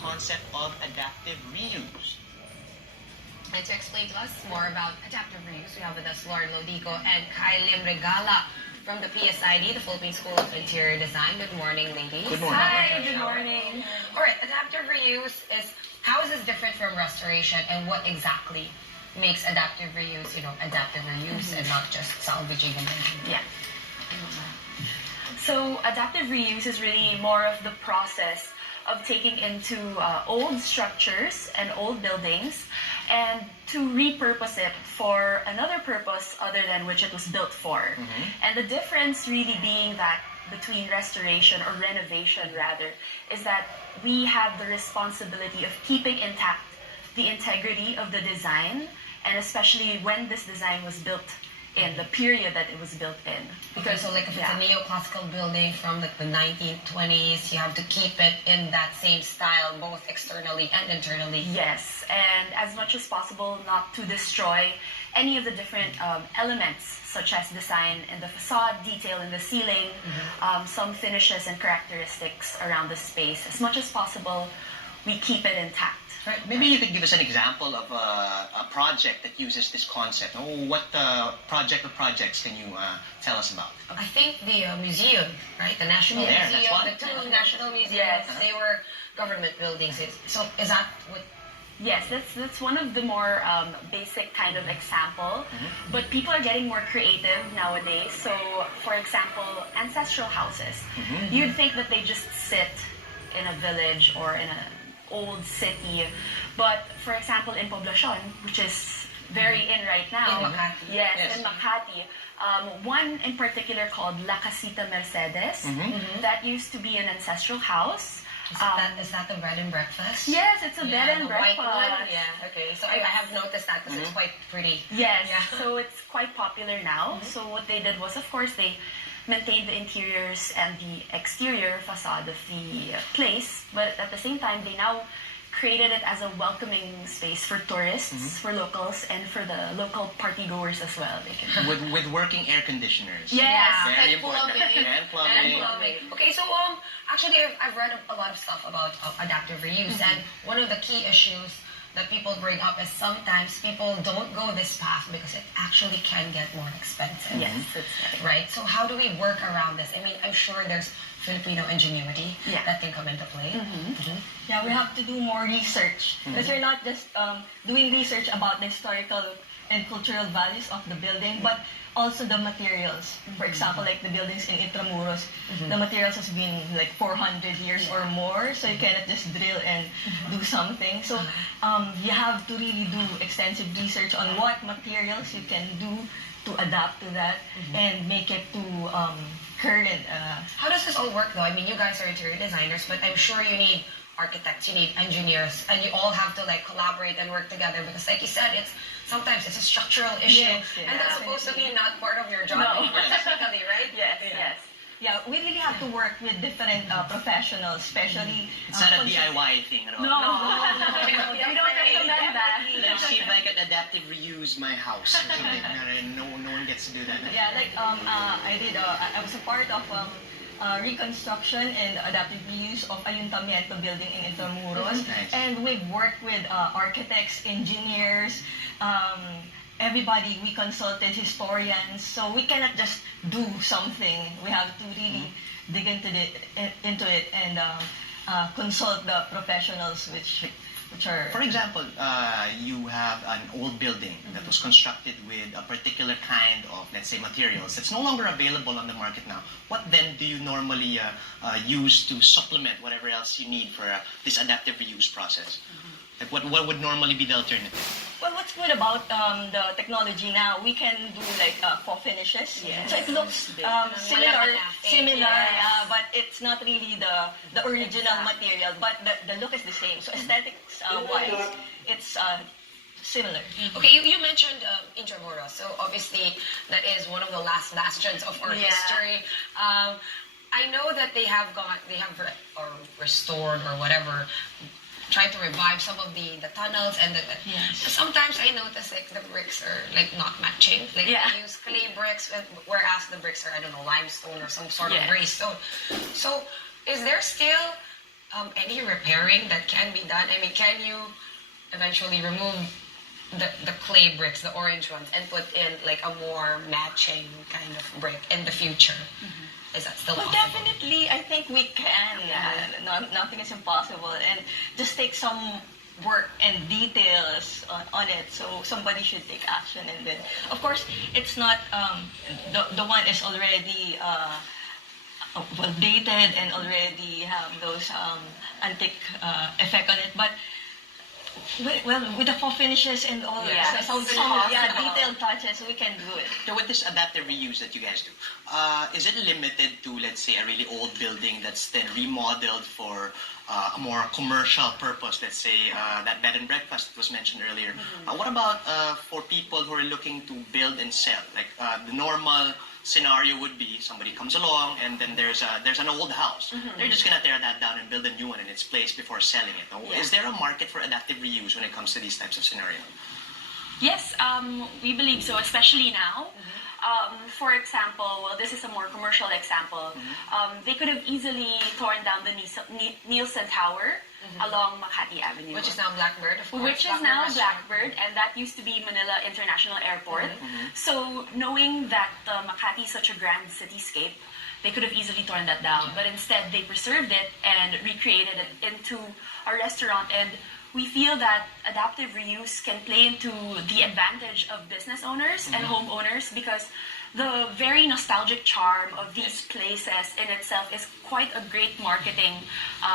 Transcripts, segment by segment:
concept of adaptive reuse. And to explain to us more about adaptive reuse, we have with us Lauren Lodico and Kylie Regala from the PSID, the Philippine School of Interior Design. Good morning, ladies. Good morning. Hi, good morning. All right, adaptive reuse is, how is this different from restoration, and what exactly makes adaptive reuse, adaptive reuse and not just salvaging and maintaining? Yeah. So adaptive reuse is really more of the process of taking into old structures and old buildings and to repurpose it for another purpose other than which it was built for. And the difference really being that between restoration or renovation rather is that we have the responsibility of keeping intact the integrity of the design, and especially when this design was built in the period that it was built in. Because so like if it's a neoclassical building from like the 1920s, you have to keep it in that same style, both externally and internally. Yes, and as much as possible not to destroy any of the different elements, such as design in the facade, detail in the ceiling, some finishes and characteristics around the space. As much as possible, we keep it intact. Right. Maybe you could give us an example of a project that uses this concept. What project or projects can you tell us about? I think the museum, right? The National Museum, the two national museums, they were government buildings. So is that what? Yes, that's one of the more basic kind of example, but people are getting more creative nowadays. So, for example, ancestral houses. You'd think that they just sit in a village or in an old city, but for example, in Poblacion, which is very in right now. In Makati. Yes, in Makati. One in particular called La Casita Mercedes, that used to be an ancestral house. Is that the bed and breakfast? Yes, it's a bed and breakfast. White one? Yeah, okay. So I have noticed that because it's quite pretty. Yes, so it's quite popular now. So what they did was, of course, they maintained the interiors and the exterior facade of the place, but at the same time, they now created it as a welcoming space for tourists, for locals, and for the local party goers as well. They can with working air conditioners. Yes, very and important. plumbing. Okay, so actually I've read a lot of stuff about adaptive reuse, and one of the key issues that people bring up is sometimes people don't go this path because it actually can get more expensive. Yes, right. So how do we work around this? I mean, I'm sure there's Filipino ingenuity that can come into play. Yeah, we have to do more research because we're not just doing research about the historical and cultural values of the building, but also the materials. For example, like the buildings in Intramuros, the materials has been like 400 years or more, so you cannot just drill and do something. So you have to really do extensive research on what materials you can do to adapt to that and make it to current. How does this all work though? I mean, you guys are interior designers, but I'm sure you need architects, you need engineers, and you all have to like collaborate and work together because like you said, sometimes it's a structural issue, and that's supposed to be not part of your job anymore, technically, right? Yes. Yeah, we really have to work with different professionals, especially. It's not a DIY thing at all. No, we don't recommend that. Let's see if I can adaptive reuse my house or something. No one gets to do that. Yeah, like I was a part of reconstruction and adaptive reuse of Ayuntamiento building in Intramuros. Nice. And we've worked with architects, engineers, everybody. We consulted historians, so we cannot just do something. We have to really dig into it and consult the professionals, which are. For example, you have an old building that was constructed with a particular kind of, let's say, materials that's no longer available on the market now. What then do you normally use to supplement whatever else you need for this adaptive reuse process? Like what would normally be the alternative? Well, what's good about the technology now, we can do like faux finishes. Yes. So it looks similar, but it's not really the original material, but the look is the same. So aesthetics wise, it's similar. Okay, you mentioned Intramuros, so obviously that is one of the last bastions of our history. I know that they have restored or whatever, tried to revive some of the tunnels and sometimes I notice like the bricks are like not matching. Like they use clay bricks whereas the bricks are, I don't know, limestone or some sort of gray stone. So is there still any repairing that can be done? I mean, can you eventually remove the clay bricks, the orange ones, and put in like a more matching kind of brick in the future? Is that still Well, possible? definitely, I think we can. Nothing is impossible, and just take some work and details on it. So somebody should take action, and then, of course, it's not the one is already well dated and already have those antique effect on it, but. Well, with the full finishes and all Yeah, some detailed touches, we can do it. So with this adaptive reuse that you guys do, is it limited to, let's say, a really old building that's then remodeled for a more commercial purpose? Let's say that bed and breakfast that was mentioned earlier. What about for people who are looking to build and sell? Like the normal scenario would be somebody comes along and then there's an old house. They're just gonna tear that down and build a new one in its place before selling it. Now, is there a market for adaptive reuse when it comes to these types of scenarios? Yes, we believe so, especially now. For example, well, this is a more commercial example. They could have easily torn down the Nielsen Tower along Makati Avenue. Which is now Blackbird, of course. Which is now Blackbird, and that used to be Manila International Airport. So knowing that Makati is such a grand cityscape, they could have easily torn that down. But instead, they preserved it and recreated it into a restaurant. And we feel that adaptive reuse can play into the advantage of business owners and homeowners, because the very nostalgic charm of these places in itself is quite a great marketing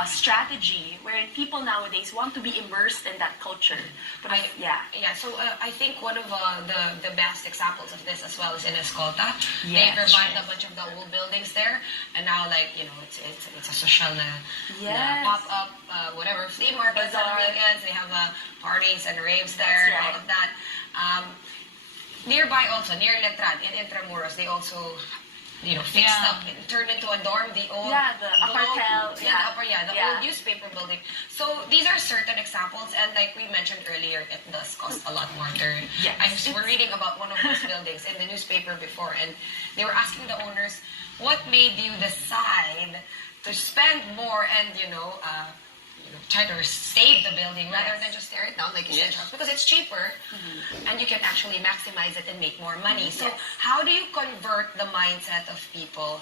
strategy, wherein people nowadays want to be immersed in that culture. But So I think one of the best examples of this as well is in Escolta. Yes, They revived a bunch of the old buildings there, and now it's a social pop-up whatever flea markets on the weekends. They have parties and raves there, and all of that. Nearby also, near Letran, in Intramuros, they also, fixed up, turned into a dorm, the old... the Apartel. Old newspaper building. So these are certain examples, and like we mentioned earlier, it does cost a lot more to... I was reading about one of those buildings in the newspaper before, and they were asking the owners, what made you decide to spend more and, try to save the building rather than just tear it down like you said, because it's cheaper and you can actually maximize it and make more money. So how do you convert the mindset of people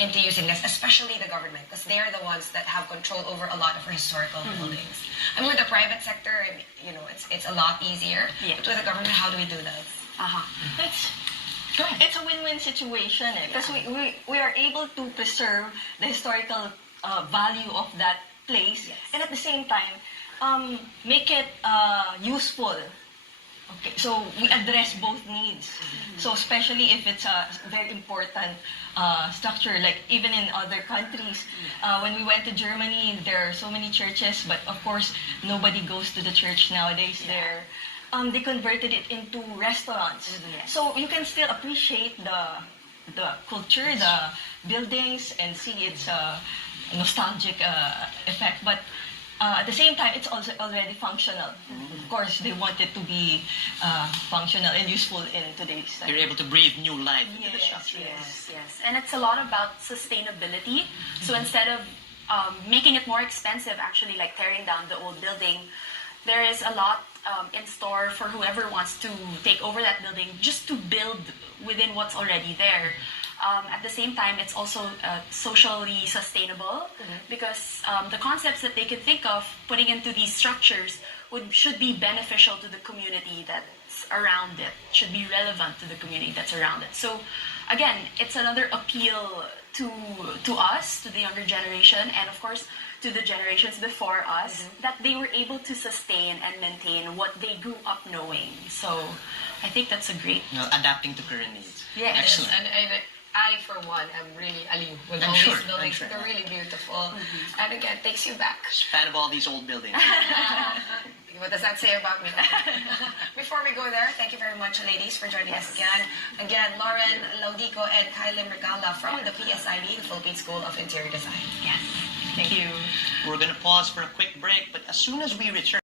into using this, especially the government, because they're the ones that have control over a lot of our historical buildings? I mean, with the private sector, it's a lot easier. But with the government, how do we do this? It's a win-win situation because we are able to preserve the historical value of that place, and at the same time make it useful. Okay, so we address both needs. So especially if it's a very important structure, like even in other countries, when we went to Germany, there are so many churches, but of course nobody goes to the church nowadays there. They converted it into restaurants. So you can still appreciate the culture, the buildings, and see its nostalgic effect, but at the same time, it's also already functional. Of course, they want it to be functional and useful in today's time. You're able to breathe new life into the structure. Yes. And it's a lot about sustainability. So instead of making it more expensive, actually, like tearing down the old building, there is a lot in store for whoever wants to take over that building just to build within what's already there. At the same time, it's also socially sustainable because the concepts that they could think of putting into these structures should be beneficial to the community that's around it, should be relevant to the community that's around it. So again, it's another appeal to us, to the younger generation, and of course to the generations before us, that they were able to sustain and maintain what they grew up knowing. So I think that's a great... adapting to current needs. Yes, Excellent. and I, for one, am really alive with all these buildings. They're really beautiful. And again, takes you back. Fan of all these old buildings. What does that say about me? Before we go there, thank you very much, ladies, for joining us again. Again, Lauren Laudico and Kylie Mercala from the PSID, the Philippine School of Interior Design. Yes. Thank you. We're going to pause for a quick break, but as soon as we return,